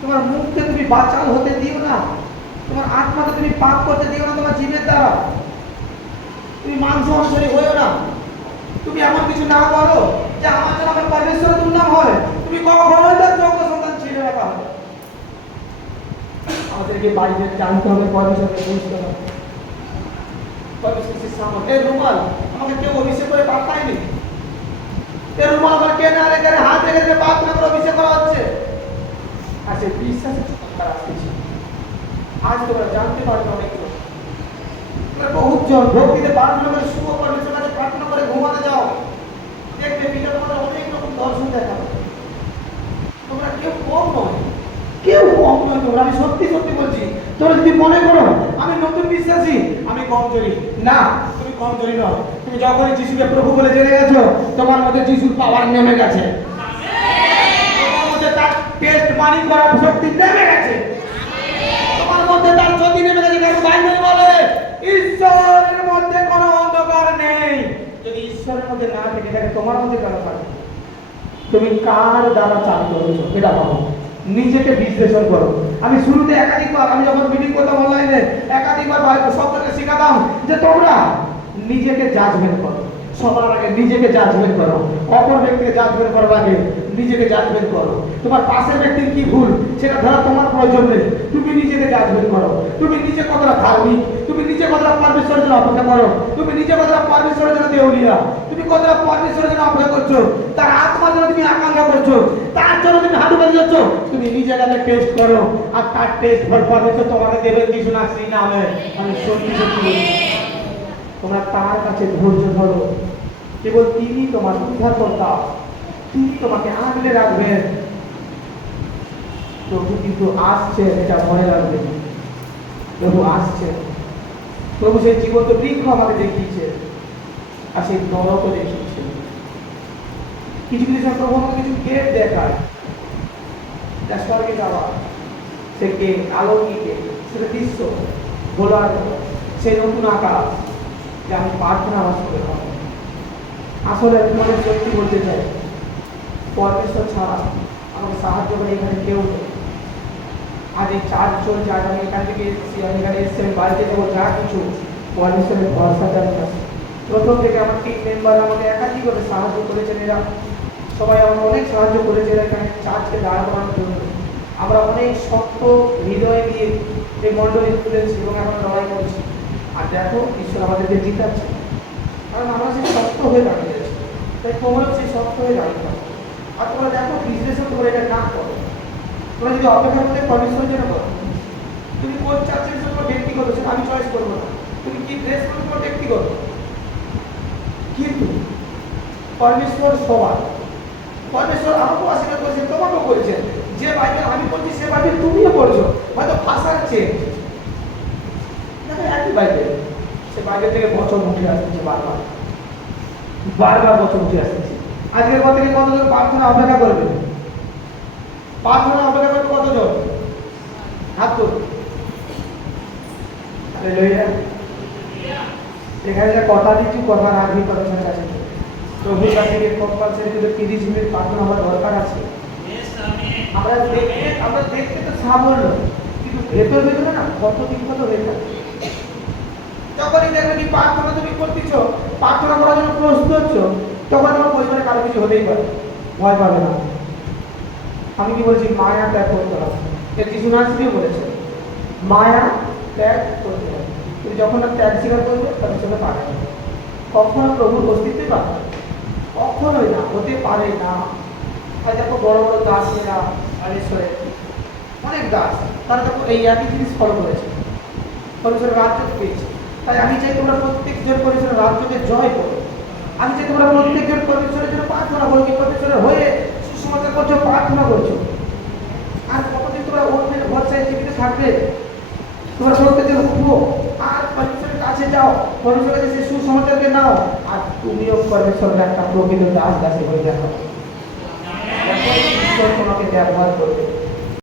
তোমার মুখকে তুমি বাচাল হতে দিও না, তোমার আত্মাকে তুমি পাপ করতে দিও না তোমার জীবের দ্বারা। তুমি মাংস অনুসারী হইও না। তুমি এমন কিছু না করো যে আমার জন্য আমার পরমেশ্বরের দুর্নাম হয়। তুমি কখনোই তার যোগ্য সন্তান ছিলে রাখা হবে। আমাদেরকে বাইবেল জানতে হবে, পরমেশ্বরকে বুঝতে হবে। পরমেশ্বরের সামনে এই রুমাল আমাকে কেউ অভিষেক করে পাঠায়নি। এই রুমাল আমার কে না রেখে হাত রেখে প্রার্থনা করে অভিষেক করা হচ্ছে। আর সেই বিশ্বাসের চমৎকার আসতেছে। আজ তোমরা জানতে পারবে অনেক লোক, বহুত জন ভক্তিতে প্রার্থনা করে শুভ পরমেশ্বরের কাছে প্রার্থনা করে ঘুমাতে যাও, দেখবে পিতা তোমাদের অনেক রকম দর্শন দেখাবে। তোমরা কেউ কম নয়, কেউ কম নয়। তোমরা, আমি সত্যি সত্যি বলছি, তোমরা যদি মনে করো আমি নতুন বিশ্বাসী, আমি কমজোরি, না, তুমি কমজোরি নয়। তুমি যখনই যিশুকে প্রভু বলে জেনে গেছো, তোমার মধ্যে যিশুর পাওয়ার নেমে গেছে, তোমার মধ্যে তার টেস্ট মানি করার শক্তি নেমে গেছে, তোমার মধ্যে তার জ্যোতি নেমে গেছে। কারণ বাইবেল বলে ঈশ্বরের মধ্যে কোনো অন্ধকার নেই। যদি ঈশ্বরের মধ্যে না থেকে থাকে, তোমার মধ্যে কেন থাকবে? তুমি কার দ্বারা চালিত হয়েছো এটা ভাবো, নিজেকে বিশ্লেষণ করো। আমি শুরুতে একাধিকবার, আমি যখন মিটিং করতাম অনলাইনে, একাধিকবার সবটাকে শেখাতাম যে তোমরা নিজেকে জাজমেন্ট করো। সবার আগে নিজেকে জাজমেন্ট করো, অপর ব্যক্তিকে জাজমেন্ট করার আগে নিজেকে জাজমেন্ট করো। তোমার পাশের ব্যক্তির কি ভুল সেটা ধরা তোমার প্রয়োজন নেই, তুমি নিজেকে জাজমেন্ট করো। তুমি নিজে কতটা ধার্মিক, তুমি নিজে কতটা পরমেশ্বরের জন্য অপেক্ষা করো, তুমি নিজে কতটা পরমেশ্বরের জন্য দেউলিয়া, তুমি কতটা পরমেশ্বরের জন্য অপেক্ষা করছো, তার আত্মার জন্য তুমি আকাঙ্ক্ষা করছো, তার জন্য তুমি হাঁটু বেঁধে যাচ্ছ। তুমি নিজেকে টেস্ট করো, আর তার টেস্ট পরমেশ্বর তোমাকে দেবেন কিছু না সেই নামে। আমি সত্যি সত্যি তোমরা তার কাছে ধৈর্য ধরো, কেবল তিনি তোমার উদ্ধারকর্তা, তিনি তোমাকে আগলে রাখবেন। প্রভু কিন্তু আসছে, এটা মনে রাখবেন। প্রভু আসছে, প্রভু সেই জীবন্ত বৃক্ষ আমাকে দেখিয়েছে, আর সেই নরকও দেখিয়েছে। কিছু কিছু সময় প্রভু আমাকে কিছু গেট দেখায়, যা স্বর্গে যাওয়া, সে গেট, আলোকিত সেটা দৃশ্য বলার মতো, সেই নতুন আকাশ যে আমি প্রার্থনা আমার সঙ্গে পাবো। আসলে আমি তোমাদের সত্যি বলতে চাই, পরমেশ্বর ছাড়া আমাকে সাহায্য করে এখানে কেউ নেই। আজ এই চার্জ চলছে, আজ আমি এখান থেকে এসেছি, আমি এখানে এসেছি, আমি বাড়িতে যাবো, যা কিছু পরমেশ্বরের ভরসাতে আমি আছি। প্রথম থেকে আমার টিম মেম্বার আমাকে একাধিকভাবে সাহায্য করেছেন। এরা সবাই আমাকে অনেক সাহায্য করেছে এখানে চার্জকে দাঁড় করানোর জন্য। আমরা অনেক শক্ত হৃদয় দিয়ে এই মণ্ডলী তুলেছি এবং এখন লড়াই করছি। আর দেখো ঈশ্বর আমাদেরকে জিতাচ্ছে, কারণ আমরা সেই শক্ত হয়ে দাঁড়িয়েছি। তাই তোমরাও সেই শক্ত হয়ে দাঁড়িয়ে থাকো। আর তোমরা দেখো বিশ্লেষণ করে এটা না করো, তোমরা যদি অপেক্ষা করতে পরমেশ্বরের জন্য করো। তুমি কোন চার্চের জন্য ব্যক্তিগত, সেটা আমি চয়েস করবো না। তুমি কি ড্রেস করো তোমার ব্যক্তিগত, কিন্তু পরমেশ্বর সবার। পরমেশ্বর আমাকেও অস্বীকার করেছেন, তোমাকেও করেছেন। যে বাইবেল আমি পড়ছি সে বাইবেল তুমিও পড়ছো, হয়তো ভাষার চেঞ্জ, একই বাইবেল, সে বাইবেল থেকে বচন উঠে আসতেছে, বারবার বারবার বচন উঠে আসতেছে। আজকের পর থেকে কতজন প্রার্থনা অপেক্ষা করবে? প্রার্থনা অপেক্ষা করবে কতজন? হাত তুলুন। এখানে যে কথা দিচ্ছি, কথা রাখবি পরমেশ্বরের কাছে। প্রভুর কাছে কম্পালসারি কিন্তু 30 মিনিট প্রার্থনা হওয়ার দরকার আছে। আমরা দেখতে তো সামান্য, কিন্তু ভেতর ভেতরে না কত বিপদ হয়ে থাকে। যখনই দেখবে কি প্রার্থনা তুমি করতেছ, প্রার্থনা করার জন্য প্রস্তুত হচ্ছ, তখন আমার পরিবারে কারো কিছু হতেই পারে, ভয় পাবে না। আমি কি বলছি? মায়া ত্যাগ করতে হবে। যিশু নাসিও বলেছে মায়া ত্যাগ করতে হবে। তুমি যখন না ত্যাগ স্বীকার করবে, তাদের সঙ্গে পাবে না, কখনো প্রভুর অস্তিত্বই পাবে না, কখনোই না, হতে পারে না। আর দেখো বড় বড় দাসেরা বালেশ্বরে অনেক দাস, তারা দেখো এই একই জিনিস ফলো করেছে, পরমেশ্বরের রাজ্য পেয়েছে। তাই আমি চাই তোমরা প্রত্যেকজন পরমেশ্বরের রাজ্যকে জয় করো। আমি চাই তোমরা প্রত্যেকজন পরমেশ্বরের জন্য প্রার্থনা করো, পরমেশ্বরের হয়ে সুসমাচার করছো, প্রার্থনা করছো। আর কতদিন তোমরা অন্যের ভরসায় জীবিত থাকবে? তোমরা প্রত্যেকজন উঠবো আর পরমেশ্বরের কাছে যাও, পরমেশ্বরের কাছে সেই সুসমাচারকে নাও, আর তুমিও পরমেশ্বরের একটা প্রকৃত দাস দাসী হয়ে দেখো। ঈশ্বর তোমাকে ব্যবহার করবে।